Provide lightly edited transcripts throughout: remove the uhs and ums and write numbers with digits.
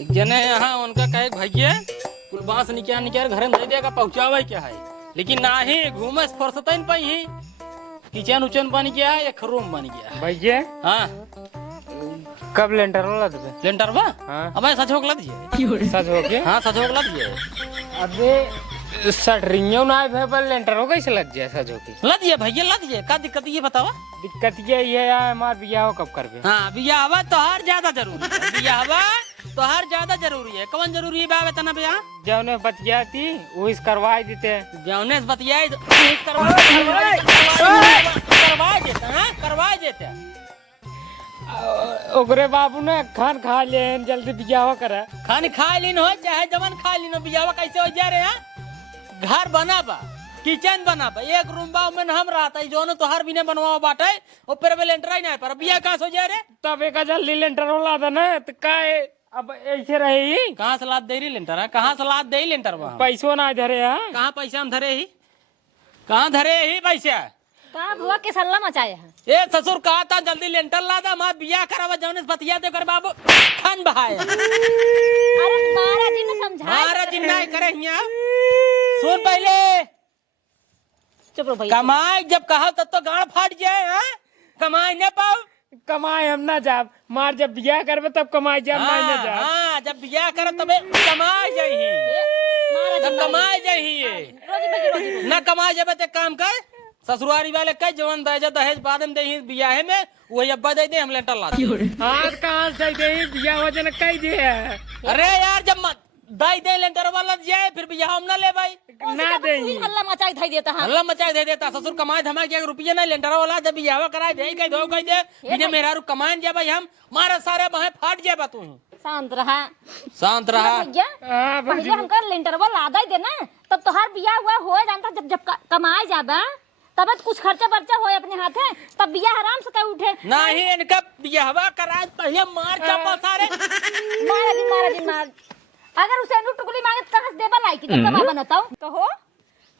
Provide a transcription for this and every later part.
एक जने यहाँ उनका कहे भैया कुल बांस निकाल निकाल घर में दे देगा पहुँचावे क्या है, लेकिन ना ही घूमे फुर्सत ही पाई ही। किचन उचन बन गया या रूम बन गया भैया। हाँ कब लेंटर वाला दे? लेंटर बा हाँ। अबे सच होक लद जे सच हो गया। हाँ सच होक लद जे अबे सटरियों ना आए पर लेंटर हो कैसे लग जाए सच हो के? लद जे भैया लद जे का दिक्कत ये बतावा। दिक्कत ये है यार हमार बियाह कब करबे? हाँ बियाह हवा तो हर ज्यादा जरूरी है, बियाह हवा तो हर ज्यादा जरूरी है। कौन जरूरी है बाबे तना बियाह? जौने बतिया थी वो इस करवाई देते। जौने बतियाई करवा देते। ओकरे बाबू ने खान खा ले जल्दी बियाह करे। खान खा लीन हो चाहे जमन खा लीन, बियाह कैसे हो जा रहे हैं? घर बना बा, किचन बना बा, एक रूम बा में हम रहता है जो तो हर बिने बनवा बाटे ऊपर में लेंटर ही नहीं पर बियाह कहाँ से हो जा रहे? तब एक जल्दी लेंटर वाला था ना तो काय अब ऐसे रही। कहाँ से लाद दे रही लेंटर है? कहाँ से लाद दे लेंटर वहाँ? पैसों ना धरे है। कहाँ पैसा हम धरे ही? कहाँ धरे ही पैसा? कहाँ बुआ के सल्ला मचाया है? ए ससुर कहा था जल्दी लेंटर ला दा, मां बियाह करावा जौने बतिया दे कर बाबू खान बहाया। अरे महाराज जी ने समझाया। महाराज जी नहीं करे हिया। सुन पहले चुप रहो भैया। कमाई जब कहा तब तो गाड़ फाट जाए। हाँ कमाई न पाओ कमाए हम ना जाब मार जब बियाह करबे तब कमाई जाब ना ना जाब। हाँ जब बियाह कर तबे कमाई जाही, महाराज तब कमाई जाही। रोजी न कमाई जब ते काम कर ससुरारी वाले कई जवन दहेज दहेज बाद में दे बियाह में वही अब्बा दे दे हम लेंटर ला दे। आज कहाँ से दे बियाह वजन कई दे। अरे यार जब दाई दे लेंटर वाला जाए फिर बियाह हम ना ले भाई ना दे हल्ला मचाई धाई देता है। हल्ला मचाए दे देता। ससुर कमाए धमा के रुपये नहीं लेंटर वाला जब बियाह कराए दे कई दो कई दे बिना मेरा रु कमाएन जा भाई हम मारा सारे बाहें फाट जाए तू। शांत रहा शांत रहा। भैया हाँ पहले हमका लेंटर वाला लादा ही देना तब तो हर बियाह हुआ हो जानता। जब जब कमाए जाबा तब कुछ खर्चा बर्चा हो अपने हाथ है तब बियाह आराम से कर उठे। नहीं इनका बियाहवा कराए पहले मार चापा सारे। महाराज जी महाराज अगर उसे अनु टुकली मांगे तो कहाँ से देबा लाई कि जब कमा बनाताओ कहो।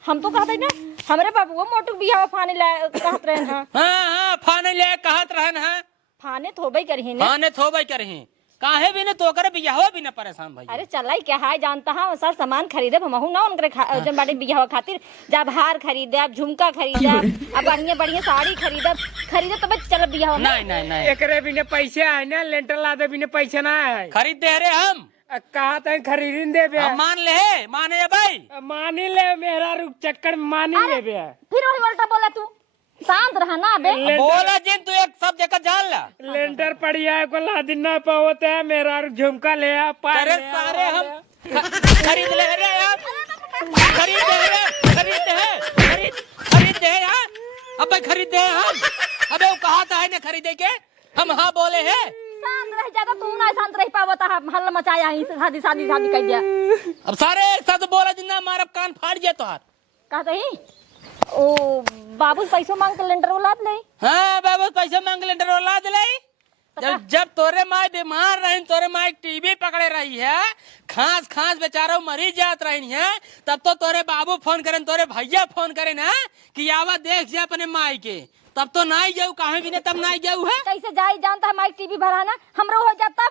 हम तो कहते ना हमरे बाबू वो मोटू बियाह फाने ला कहत रहन हां। हाँ फाने ले कहत रहन है। फाने थोबई करही ने। फाने थोबई करही काहे भी न तो करे बियाह भी न परेशान भाई। अरे चलाई क्या है जानता हां सर सामान खरीदे हमहू ना उनके जब बाटे बियाह खातिर जब हार खरीदे अब झुमका खरीदे अब बढ़िया बढ़िया साड़ी खरीदे तब चल बियाह ना। नहीं नहीं एकरे बिना पैसे आए ना लेंटर ला दे बिना पैसे ना आए। खरीद दे रे हम कहा था खरीद दे बे। हम मान ले माने भाई मानी ले मेरा रुक चक्कर में मानी ले बे। फिर वही उल्टा बोला तू शांत रहा ना बे। बोला जिन तू एक सब जगह जान ला। लेंटर पड़िया है को ला दिन ना पावत है मेरा रुक झुमका ले आ अरे सारे हम खरीद ले रे यार खरीद दे रे खरीद दे यार अबे खरीद दे हम। अबे वो कहा था है ने खरीदे के हम हाँ बोले हैं। शांत रह ज्यादा तू ना शांत रह पावता हल्ला मचाया ही शादी कर दिया। अब सारे सब बोला जिन्ना मारब कान फाड़ जाए तोहार। कहते ही ओ बाबू पैसों मांग के लेंटर उलाद ले। हाँ बाबू पैसे मांग लेंटर वाला दिले। जब तोरे माँ बीमार रही तोरे माँ टीबी पकड़े रही है खास बेचारो मरी जात रही है तब तो तोरे बाबू फोन करें तोरे भैया फोन करे ना कि आवा देख जा अपने माई के तब तो ना ही जाऊ कहीं भी ने तब ना ही जाऊ है। कैसे जाई जानता है माइक टीवी भराना हमरो हो जाता।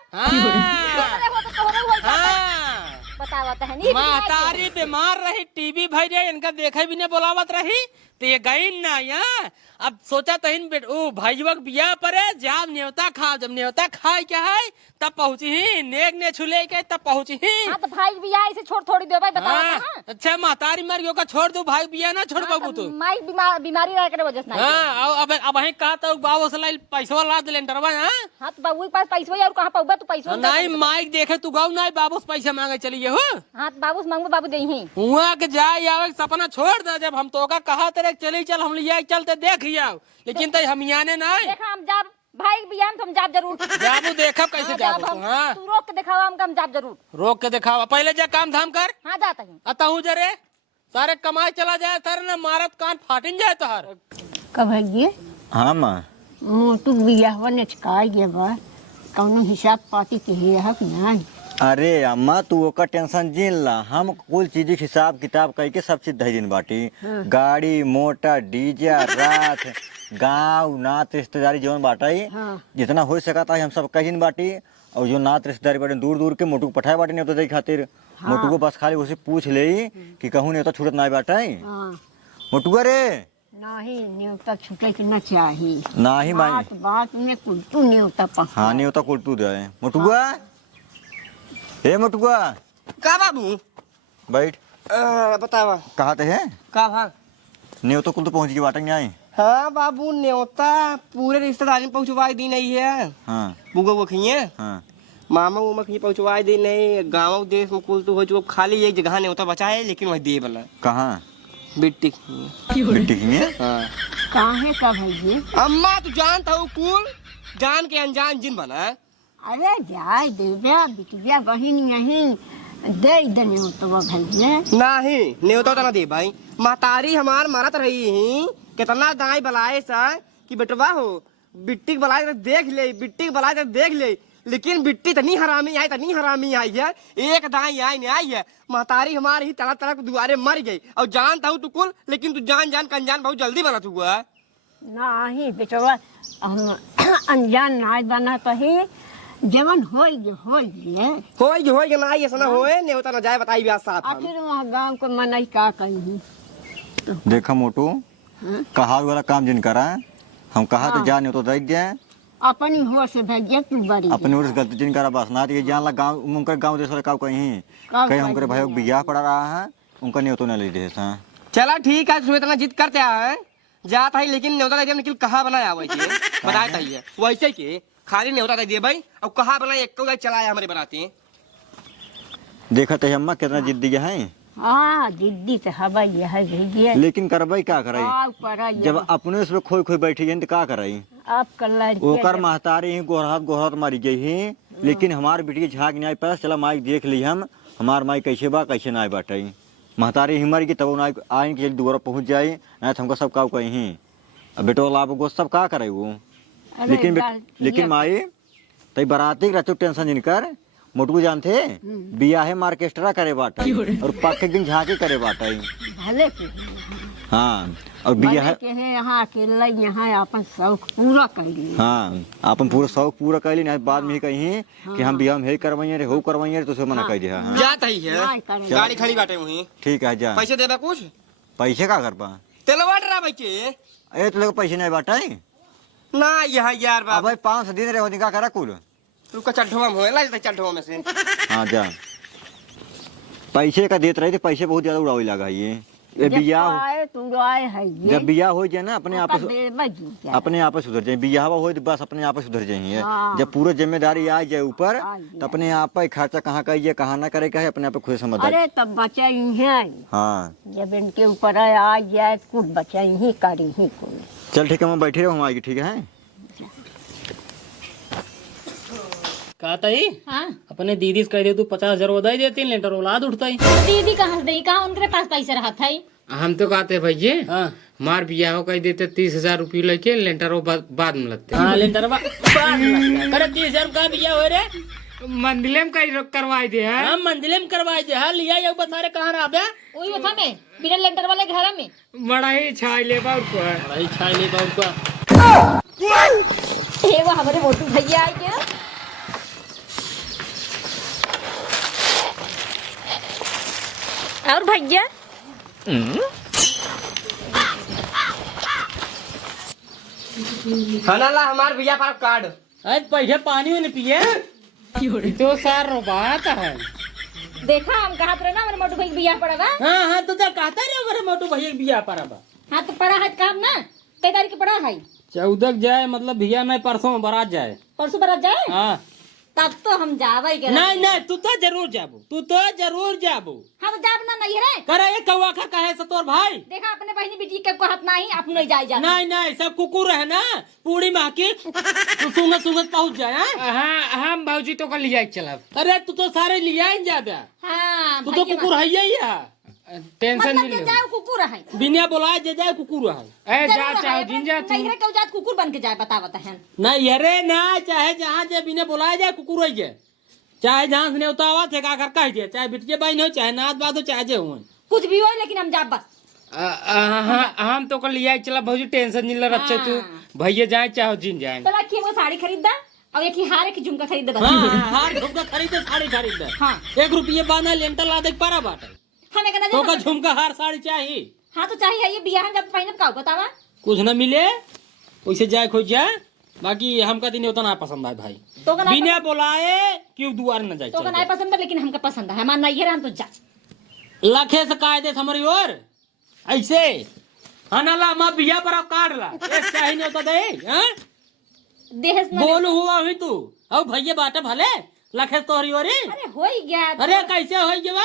हाँ बतावत है नहीं महतारी बीमार रही टीबी भाई रे इनका देखे भी ने बोलावत रही तो ये गई ना यहाँ। अब सोचा तहिन ओ भाईवा बियाह परे जब न्योता खा जब न्योता खाए क्या है तब पहुंची ही नेक ने छुले के तब पहुंची ही। हाँ तो भाई बियाह ऐसे छोड़ थोड़ी दे भाई बताओ। हाँ, अच्छा महतारी मर गयो का छोड़ दू भाई बियाह ना छोड़ बाबू तू। माइक बीमारी रह के वजह से। हाँ अब वहीं कहा तो बाबू से पैसा ला दे लेंटरवा। हाँ तो बाबू के पास पैसा और कहाँ पाऊगा तू पैसा नहीं माइक देखे तू गाँव नहीं बाबू से पैसा मांगे चलिए हो। हाँ तो बाबू से मांगो बाबू दे ही वहाँ के जाए आवे सपना छोड़ दे जब हम तो का कहा तेरे चले चल हम लिया चलते देख आओ लेकिन तो हम याने नहीं देखा हम जाब भाई बियाह में हम जाब जरूर जाबू देखा कैसे जाबू तू। हाँ तू रोक के दिखावा हम जाब जरूर रोक के दिखावा पहले जा काम धाम कर। हाँ जाता हूँ अतहू जरे सारे कमाए चला जाए सर न मारत कान फाटिन जाए तोहर। कब है ये हाँ माँ मोटू बियाहवा ने चकाई गया बा कौनो हिसाब पाती के ही है कि नहीं। अरे अम्मा तू ओकर टेंशन जिन ला हम कुल चीज हिसाब किताब करके सब चीज धैर्य बाटी गाड़ी मोटर डीजे रात गाँव नात रिश्तेदारी जौन बाटाई हाँ। जितना हो सका था हम सब कहीं बाटी और जो नात रिश्तेदारी बाटे दूर दूर के मोटू को पठाए बाटे नहीं होता खातिर मोटू को बस खाली उसे पूछ ले कि कहूँ नहीं होता छूटत ना बाटाई हाँ मोटुआ रे नहीं न्योता छूटे के न चाहिए ना ही माई बात बात में कुलतू न्योता पका हाँ नहीं होता कुलटू दे मोटुआ हे मोटुआ का बाबू बैठ बतावा कहाँ थे है का भा नहीं होता कुल तो पहुँच गई बाटा नहीं आई हाँ बाबू न्योता पूरे रिश्तेदारी में पहुंचवाई दी नहीं है। हाँ बुआ वो खिए हाँ मामा उमा खिए पहुंचवाई दी नहीं। गाँव देश में कुल तो हो चुका खाली एक जगह न्योता बचा है लेकिन वही दे बना कहाँ बिट्टी मिट्टी की है हाँ काहे का भैया अम्मा तू जानता हूँ कुल जान के अनजान जिन बना। अरे जाए देव्या बिटिया बहन यहीं दे दे न्योता भैया नहीं न्योता तो ना दे भाई महतारी हमार मरत रही ही कितना दाई बलाए सा कि बेटवा हो बिट्टी के बलाए तो देख ले बिट्टी के बलाए तो देख ले लेकिन बिट्टी तनी हरामी आई है एक दाई आई नहीं आई है महतारी हमारी ही तड़क तड़क दुआरे मर गई और जानता हूँ तू कुल लेकिन तू जान जान कनजान बहुत जल्दी बना तू हुआ नहीं बेटवा हम अनजान नाच बना तो ही जवन होई होई ना आई ऐसा ना होए नहीं होता ना जाए बताई ब्याह साथ हम। आखिर वहाँ गाँव को मनई का कही देखा मोटू कहा वाला काम जिन करा हम कहा तो जा नहीं तो देख दिया अपनी हो से भैया तू बड़ी अपने और गलती जिन करा बस ना ये जान ला गांव उनका गांव देश का कहीं कहीं हम करे भाई बियाह पड़ा रहा है उनका नहीं तो ना ले दे चला ठीक है इतना जिद करते है जाता है लेकिन न्योता दे निकल कहा बनाया वैसे बताया है वैसे के खाली न्योता दे भाई और कहा बनाया एक चलाया हमारे बनाते देखा तो अम्मा कितना जिद्दी है हाँ जिद्दी से हवा ये है भैया लेकिन करवाई का कराई जब अपने उसमें खोई खोई बैठी है तो का कराई आप कल ओकर महतारी ही गोरहात मारी गई ही लेकिन हमार बेटी झाग नहीं आई पता चला माई देख ली हम हमार माई कैसे बा कैसे ना बाटाई महतारी ही मर गई तब ना आइन के दोबारा पहुंच जाए ना तो हमको सब का कहीं अब बेटो लाभ गो सब का करे वो लेकिन माई तई बराती रहते टेंशन जिनकर मोटू जानते बिया है मार्केस्ट्रा करे बाटा और पक्के दिन झाके करे बाटा भले हाँ और बिया है यहाँ अकेला यहाँ अपन शौक पूरा कर लिया हाँ अपन पूरा शौक पूरा कर ली ना बाद में कहीं कि हम बिया में हे करवाइए रे हो करवाइए तो से मना कर दिया हाँ। जाता ही है गाड़ी खड़ी बाटे वहीं ठीक है जा पैसे देबा कुछ पैसे का कर पा तेलवा डरा भाई के ए तो लोग पैसे नहीं बाटा ना यहाँ यार अब भाई 500 दिन रहे का करा कुल रुका चढ़वा में होएला चढ़वा में से हाँ जा पैसे का देते रहे थे पैसे बहुत ज्यादा उड़ावे लगा ये बिया जब बिया हो जाए ना अपने आप सुधर जाए बिया हो तो बस अपने आप सुधर जाइए जब पूरा जिम्मेदारी आ जाए ऊपर तो अपने आप खर्चा कहाँ करिए कहाँ ना करे का है अपने आप खुद समझ अरे तब बचा ही है हाँ जब इनके ऊपर आ जाए कुछ बचा ही करी ही कोई चल ठीक है मैं बैठे रहो हम आएगी ठीक है कहता ही हाँ अपने दीदी से कह दे तू 50,000 दे दे 3 लीटर औलाद उठता ही दीदी कहाँ से देगी कहाँ उनके पास पैसे रहा था हम तो कहते भैया हाँ मार बिया हो कह देते 30,000 रुपये लेके लेंटर बाद में लगते हाँ लेटर करे 30,000 का बिया हो रे मंदिले में कहीं करवाई दे है हम मंदिले में करवाए जे हाँ लिया ये बता रे कहाँ रहा वही बता में बिना लेंटर वाले घर में बड़ा ही छाई ले बाउर को है भाई छाई ले बाबू का एगो हमारे मोटू भैया आए क्या और भैया खाना ला हमार भैया पर कार्ड आज पैसे पानी में नहीं पिए तो सार बात है देखा हम कहा रहे ना हमारे मोटू भैया बिया पड़ा बा हाँ हाँ तो कहता रहे मेरे मोटू भैया बिया पर अब हाँ तो पड़ा है काम ना कई तारीख पड़ा है 14 जाए मतलब भैया नहीं परसों में बारात जाए परसों बारात जाए हाँ तब तो हम जावे के नहीं तू तो जरूर जाबू हम जाब ना नहीं रे करे ये कौवा का कहे से तोर भाई देखा अपने बहनी बेटी के कहत नहीं आप नहीं जाए जा नहीं सब कुकुर है ना पूरी महकी तू सुंगत पहुंच जाए हाँ? हाँ हम भाजी तो कर लिया चलब अरे तू तो सारे लिया जाबे हाँ तू तो कुकुर है ही है टेंशन मतलब नहीं जे लो जाए कुकुर है बिना बोलाए जे जाए कुकुर है ए जा चाहो जिन जा तू नहीं रे क्यों जात कुकुर बन के जाए बता है नहीं अरे ना चाहे जहाँ जे बिना बोलाए जाए कुकुर है जे चाहे जहाँ से न्योता आवा थे का कर कह दे चाहे बिटिया बहन हो चाहे नाथ बात हो चाहे जे हो कुछ भी हो लेकिन हम जाब बस हाँ हम तो कर लिया चला भौजी टेंशन नहीं ले रखे तू भैया जाए चाहो जिन जाए तो रखिए वो साड़ी खरीद दा और एक ही हार एक ही झुमका खरीद दे हाँ हार झुमका खरीदे साड़ी खरीदे हाँ। 1 रुपये बाना लेंटर ला दे पारा बाटे हमें कहना तो का झुमका हार साड़ी चाहिए। हाँ तो चाहिए ये बियाह जब पहनब का बतावा कुछ न मिले वैसे जाए खोज जाए बाकी हमका दिन उतना पसंद आए भाई तो का नहीं बिना बुलाए क्यों दुआर न जाए तो का नहीं पसंद है लेकिन हमका पसंद है हमारा नहीं है हम तो जा लखे से कायदे से हमारी ओर ऐसे ला माँ बिया पर काट ला एक चाहिए नहीं होता दे हाँ? देहस ना बोलू हुआ हुई तू अब भैया बाटे भले लखे तोहरी ओरी अरे हो ही गया अरे कैसे हो गया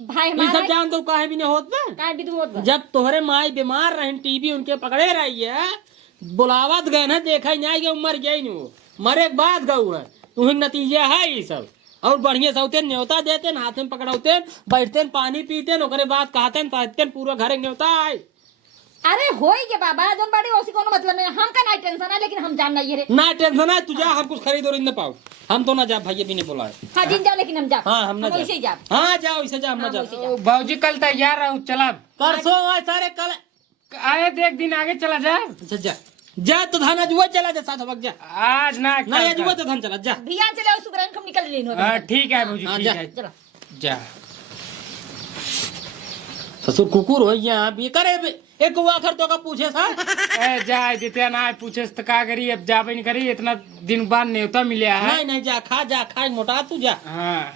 भाई ये सब हमारा जान तो काहे भी नहीं होत बे? का भी तो होत जब तोहरे माई बीमार रहे टीबी उनके पकड़े रही है बुलावत गए ना देखा नहीं कि मर गई नहीं वो मरे के बाद गऊ है तुम्हें नतीजा है ये सब और बढ़िया से होते न्योता देते हाथ में पकड़ते बैठते पानी पीते ओकरे बाद कहते कहते पूरा घर न्योता आए। अरे हो ही गया बाबा जोन बड़ी ओसी कोनो मतलब नहीं हम का नहीं टेंशन है लेकिन हम जान नहीं रे ना टेंशन है तुझा हम कुछ खरीद और न पाओ हम तो ना जा भैया भी नहीं बुलाए। हाँ जिन जा लेकिन हम जा हाँ हम ना वैसे ही जा जा हाँ जाओ इसे जा हम ना जा भौजी कल तैयार रहो चला परसों आए सारे कल आए तो एक दिन आगे चला जा अच्छा जा जा तो धान अजुआ चला जा साथ वक्त जा आज ना ना अजुआ तो धान चला जा बियाह चले उस ग्रहण हम निकल लेनो ठीक है भौजी हाँ, ठीक जा। है चलो जा ससुर कुकुर हो यहाँ भी करे एक आखिर तो का पूछे था ए जाए देते ना पूछे तो का करी अब जाबे नहीं करी इतना दिन बाद न्योता मिला है नहीं नहीं जा खा मोटा तू जा हाँ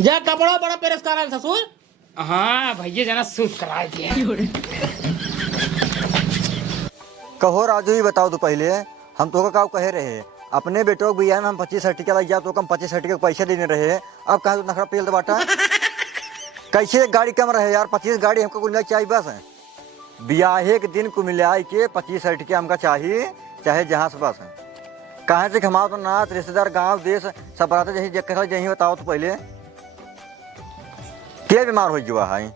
जा कपड़ा बड़ा पेरस करा ससुर हाँ भैया जना सूट करा दिया कहो राजू ही बताओ तो पहले हम तो का कहे रहे अपने बेटों को बिया में हम 25 सर्टिफिकेट लाई जा तो कम 25 सर्टिफिकेट पैसे देने रहे अब कहा तो नखरा पेल दे बाटा कैसे एक गाड़ी कम रहे यार 25 गाड़ी हमको कुल चाहिए बस है बियाहे के दिन को मिलाई के 25 सर्टिफिकेट हमका चाहिए चाहे जहाँ से बस है कहाँ से हमारा तो नाथ रिश्तेदार गांव देश सब बराते जही जही बताओ तो पहले क्या बीमार हो जुआ है।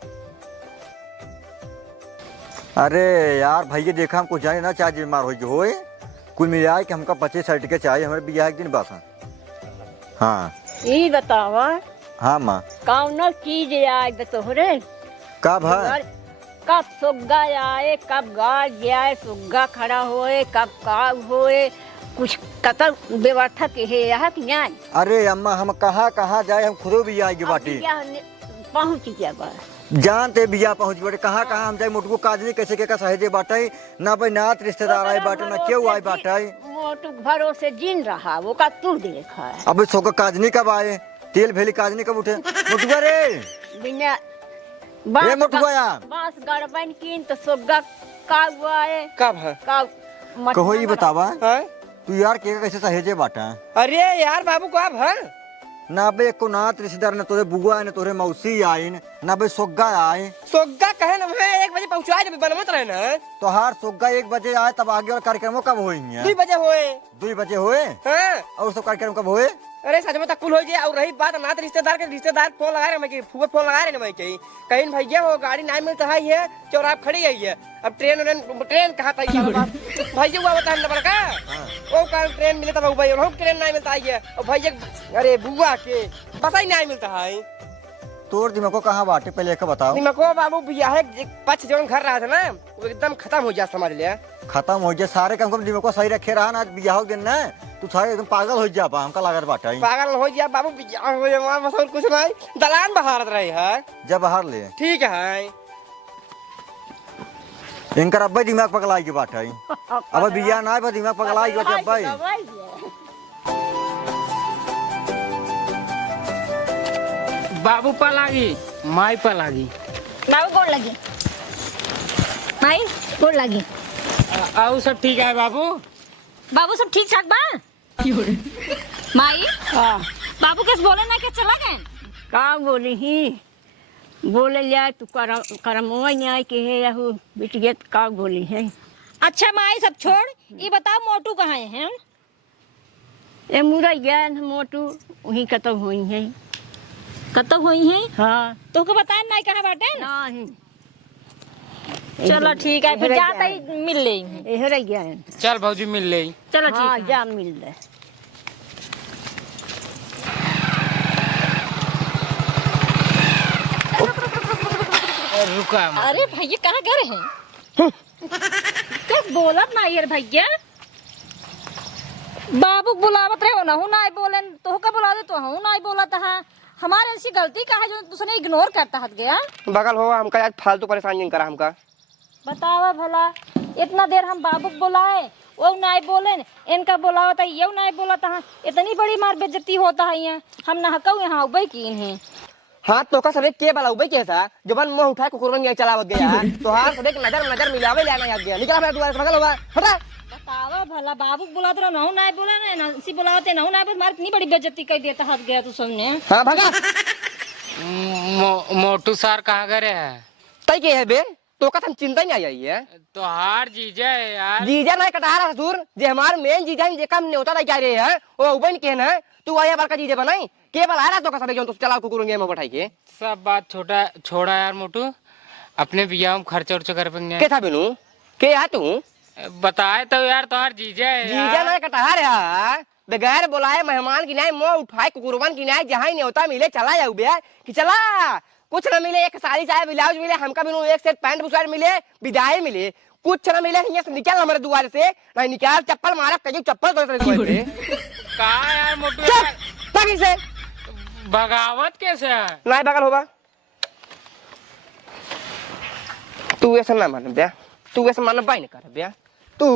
अरे यार भैया देखा हम कुछ जाने ना चाहे बीमार हो जो कुल मिला के हमका 25 सर्टिफिकेट चाहिए हमारे बियाह के दिन बस है। हाँ ये बतावा हाँ माँ कौन चीज आए तोहरे कब है कब सुग्गा आए कब गाय आए सुग्गा खड़ा होए कब काग होए कुछ कतर व्यवस्था के है यहाँ की जाए अरे अम्मा हम कहाँ जाए हम खुदो भी आएगी बाटी पहुँच गया बा जानते बिया पहुँच बटे कहाँ हम जाए मुटको काजनी कैसे के का सहेजे बाटे ना भाई नात रिश्तेदार आए बाटे ना क्यों आए बाटे मोटू भरोसे जिन रहा वो का तू देखा है अब सो का काजनी कब आए तेल भेली काजनी कब उठे मुटुआ रे बिना ए मुटुआ बांस गड़बन कीन तो सुग्गा काग आए कब है काग कहो ये बतावा हाँ? तू यार के कैसे सहेजे बाटा अरे यार बाबू कब है ना बे को नात रिश्तेदार ने तोरे बुआ ने तोरे मौसी आइन ना बे सोग्गा आए सोग्गा कहे ना मैं 1 बजे पहुंचा जब बनमत रहे ना तो हार सोग्गा 1 बजे आए तब आगे और कार्यक्रम कब होएंगे 2 बजे होए 2 बजे होए हाँ? और सब कार्यक्रम कब होए अरे सच में तकुल हो जाए और रही बात नात रिश्तेदार फोन लगा रहे मैं कि फूफा फोन लगा रहे ना मैं कहीं भैया हो गाड़ी नहीं मिलता है चौराहा खड़ी गई है अब ट्रेन कहाँ था भैया हुआ बता बड़का वो कारण ट्रेन मिले तब भाई और ट्रेन नहीं मिलता है और भैया अरे बुआ के बस ही नहीं मिलता है तोर दिमाग को कहाँ बाटे पहले एक बताओ निमको बाबू बियाह पक्ष जो घर रहा था ना वो एकदम खत्म हो गया समझ लिया खत्म हो गया सारे काम दिमाग को सही रखे रहा ना बियाह दिन ना तू सारे एकदम पागल हो जा पा हमका लागत बाटा पागल हो गया बाबू बियाह हो गया बस और कुछ नहीं दलान बहारत रही है जब बाहर ले ठीक है इनकर अब्बा दिमाग पगलाई के बाटा अब बियाह ना है दिमाग पगलाई के अब्बा बाबू पर लागी माई पर लागी बाबू कौन लगी माई कौन लगी आओ सब ठीक है बाबू बाबू सब ठीक ठाक बा माई बाबू कैसे बोले ना के चला गए का बोली ही बोले जाए तू करमवा न्याय के है यहू बिटिया का बोली है अच्छा माई सब छोड़ ये बताओ मोटू कहाँ है ए मुरा ज्ञान मोटू वहीं कतब हुई है कतब हुई है हाँ तुमको बताए ना कहाँ बाटे नहीं चलो ठीक है फिर जाता ही मिल लेंगे एहरा ज्ञान चल भौजी मिल ले चलो हाँ ठीक है जा मिल ले रुक का अरे भैया कहाँ गए हैं? किस बोलत ना यार भैया? बाबू बुलावत रहे हो ना, हूँ ना बोले तो का बुला दे तो हूँ ना बोलत है। हमारे ऐसी गलती का है जो दूसरे इग्नोर करता हट गया। बगल हो हमका आज फालतू परेशान नहीं करा हमका। बतावा भला, इतना देर हम बाबू बुलाए वो नहीं बोले, इनका बुलावा था ये नहीं बोला था। इतनी बड़ी मार बेइज्जती होता है यहाँ, हम ना कहूँ यहाँ उबई की इन्हें। हाँ तो का सबे के बला उबे कैसा जबन मुंह उठाए कुकुरन ये चलावत गया तो हां सबे नजर नजर मिलावे लेना याद गया निकल मेरा दुआर बगल होगा हटा। बतावा भला, बाबू बुला तो ना नहीं बोले ना सी बुलाते ना नहीं, मार इतनी बड़ी बेइज्जती कर देता हट गया तो सबने। हां भागा। मोटू सर कहाँ गए है? तई के है बे तो का हम चिंता नहीं आई है। तो हार जीजा है यार। जीजा नहीं कटा रहा ससुर जे हमार मेन जीजा जे काम नेवता दा क्या रे है वो उबन के ना तू आया बार का जीजा बनाई के बला रहा तो का सबे जो तो चला कुकुरन में बैठाई के सब बात छोड़ा यार मोटू, अपने बियाह में खर्चा उर्चा कर पेंगे। के था बिनु के आ तू बताए तो यार तुम्हार जीजा है जीजा नहीं कटा रहा बगैर बुलाए मेहमान की नहीं मुंह उठाए कुकुरवन की नहीं जहाँ नेवता मिले चला जाऊ बे कि चला कुछ न मिले एक साड़ी साया ब्लाउज मिले हमका बिनु एक सेट पैंट बुशर्ट मिले विदाई मिले कुछ न मिले यहाँ से निकल हमारे द्वार से नहीं निकाल चप्पल मारा कहीं चप्पल तो कहा यार मोटू ताकि से बगावत कैसे है? नहीं बगल होगा तू ऐसा ना मान बे तू ऐसा मान बाई नहीं कर बे तू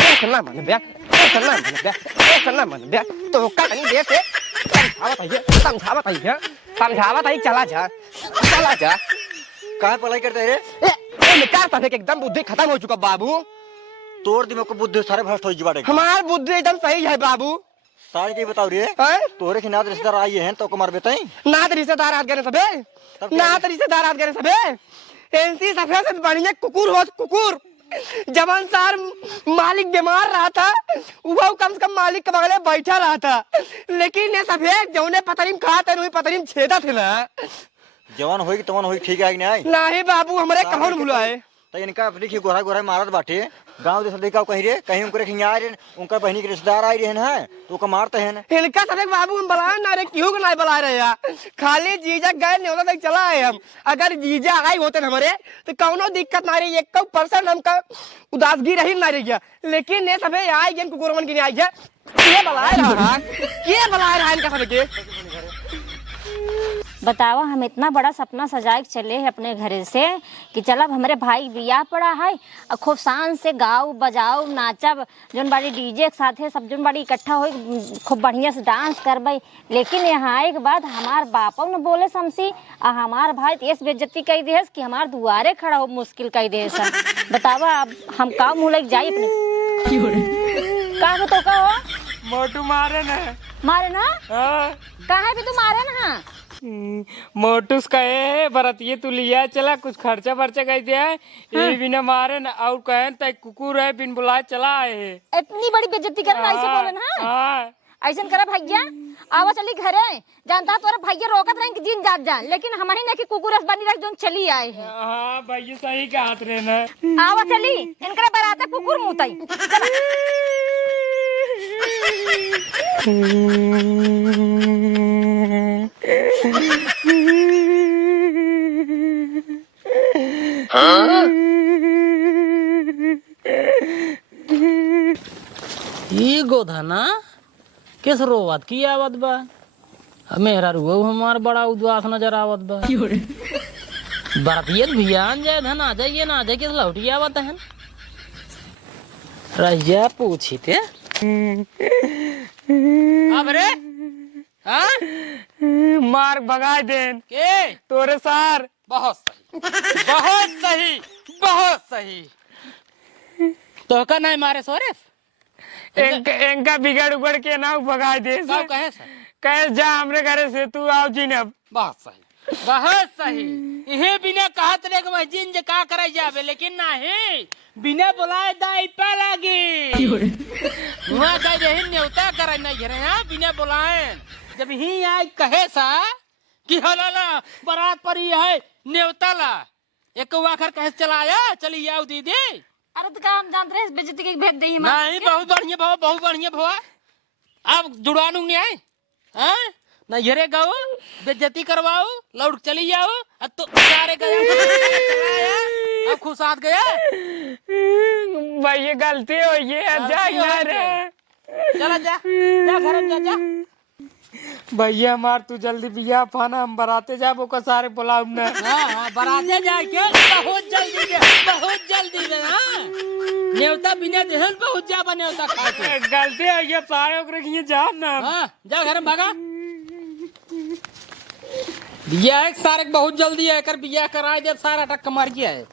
ऐसा ना मान बे ऐसा ना मान बे ऐसा ना मान बे तो का नहीं दे से समझावत है चला जा काहे पलाई करते रे? ए निकाल तने एकदम बुद्धि खत्म हो चुका बाबू। तोर दिमाग को बुद्धि सारे भ्रष्ट हो जीवाड़े। हमार बुद्धि एकदम सही है बाबू। सारे के बताओ रे हैं तोरे के नाद रिश्तेदार आई हैं तो कुमार बेताई नात रिश्तेदार आ गए सबे नात रिश्तेदार आ गए सबे एनसी सफे से बढ़िया कुकुर हो कुकुर जवान सार मालिक बीमार रहा था वो कम से कम मालिक के बगल में बैठा रहा था लेकिन ये सफेद जौने पतरीम खा थे वही पतरीम छेदा थे ना जवान होई तवन होई ठीक है कि नहीं? नहीं बाबू हमारे कौन बुलाए तो इनका अपनी की गोरा गोरा मारत बाटे गांव देश देखा कहीं रे कहीं उनके खिंगा रे उनका बहनी के रिश्तेदार आई रहे हैं तो का मारते हैं इनका सब बाबू हम बुला ना रे क्यों नहीं बुला रहे यार खाली जीजा गए नहीं होता तक चला है हम अगर जीजा आए होते हमारे तो कौनो दिक्कत ना रही 1% हमका उदासगी रही ना रही गया लेकिन ये सब आई गए कुकुरमन की नहीं आई है ये बुला रहा इनका सब के बतावा हम इतना बड़ा सपना सजाए चले हैं अपने घरे से कि चल अब हमारे भाई बियाह पड़ा है और खूब शान से गाओ बजाओ नाचब जोन बाड़ी डीजे के साथ है सब जोन बाड़ी इकट्ठा हो खूब बढ़िया से डांस करबई। लेकिन यहाँ आए के बाद हमार बापा न बोले समसी और हमार भाई इस बेइज्जती कही दे कि हमार दुआरे खड़ा हो मुश्किल कही दे। बतावा अब हम का मुँह लग जाये अपने का तो का हो मोटू मारे ना कहा भी तू मारे ना मोटूस कहे है बरतिये तू लिया चला कुछ खर्चा वर्चा कह दिया है ये बिना मारे ना और कहे तय कुकुर है बिन बुलाए चला आए है इतनी बड़ी बेइज्जती करना ऐसे बोले ना ऐसा करा भैया आवा चली घरे जानता तोरा भैया रोकत रहे कि जिन जात जा लेकिन हम ही नहीं कि कुकुर बनी रख जोन चली आए है। हाँ भैया सही कहा रे ना आवा चली इनकरे बराता कुकुर मुतई ई गोधना किस रोवत की आवत बा? मेरा रुआ हमार बड़ा उदास नजर आवत बा। बरतिये भियान जाए धन आ जाइए ना आ जाए किस लौटी आवत है रहिया पूछी थे अब रे हाँ मार भगाए देन के तोरे सार बहुत सही बहुत सही बहुत सही तो का नहीं मारे सोरे इनका बिगड़ उगड़ के ना भगाए दे सब कहे सर कहे जा हमरे घरे से तू आओ जिनब बहुत सही इहे बिना कहत रे के जिन जे का करे जाबे लेकिन नहीं बिना बुलाए दाई पे लागी हुआ कह दे न्योता करे नहीं घरे हां बिना बुलाए जब ही आए कहे सा कि हलाला बारात परी है न्योता ला एक वाखर कहे चलाया चली आओ दीदी। अरे तो का हम जानते रहे बेइज्जती के भेज दई नहीं बहुत बढ़िया भाव अब जुड़ानू नहीं आए हैं नैहरे गाओ बेइज्जती करवाओ लौट चली जाओ अब तो सारे गए अब खुशात गया भैया गलती हो ये अब जा गलती हो ना रे चला जा जा घर में जा भैया मार तू जल्दी बिया फाना हम बराते जाबो का सारे बुलाऊ ना हाँ बराते जाके बहुत जल्दी दे हाँ न्योता बिना देहन बहुत जा न्योता खा के गलती हो ये सारे ओकरे के जाम ना हाँ जा घर में भागा बिया एक सारे बहुत जल्दी है कर बिया कराए दे सारा टक्का मार गया है